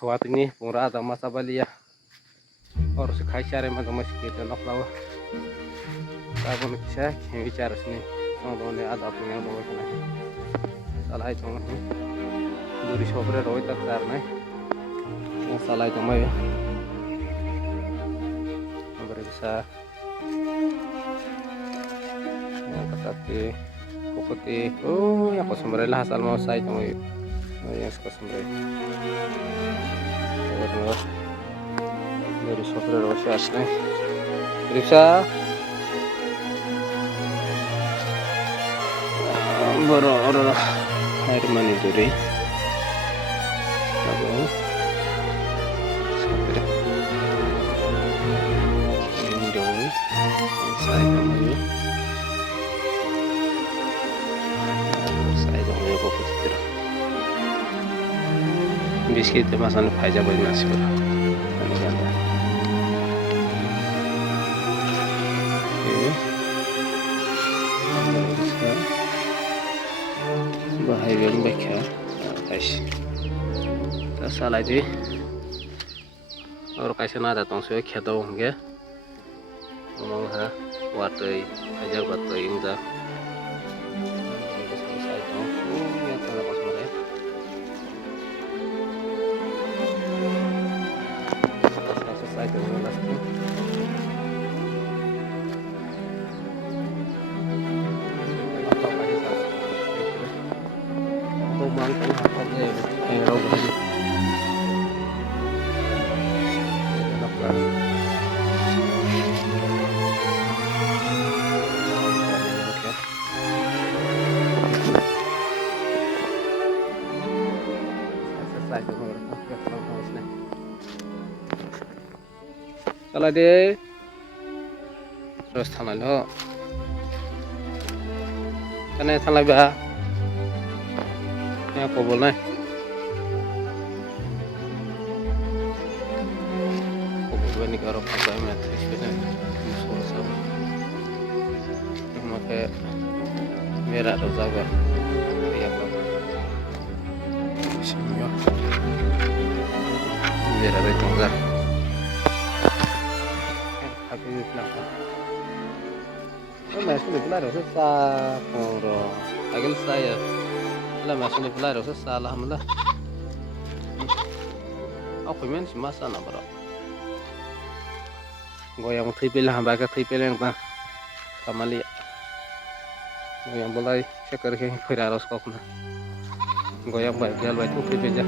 Hawat ini pura ada masa balia. Orang sekai cari macam masih kita nak lawa. Tapi kisah yang bicara sini. Sama ni ada punya bawa kena. Salah itu mah. Duri sopre roy tak karena. Yang salah itu mah ya. Bisa. Yang kata Kukuti. Oh, yang kosumbre lah asal mau saya temu. Oh, yang kosumbre. Dari sopre roy asne. Bisa. Boro air mani duri. Bagus. Sopre. Ini saya temu. Biskit masan faja boy masih ber. Bahaya yang baik ya, guys. Salah itu. Orang kasih nada tong suai kita onge. Ngomong ha, watai, aja watai ingza. Salah deh, terus tanah lo, karena tanah bah, ini aku boleh, aku boleh nih kalau pakai metris benar, musuh sama, pakai merah atau jaga, ya apa, sini merah itu enggak. Masih di pelari susah, orang agak saya, lah masih di pelari susah, alhamdulillah. Aku main si masa nak bro. Goyang tripil lah, baca tripil yang tak kamali. Goyang boleh cekar ke firarus kau na. Goyang baik, jual baik tu tripil je.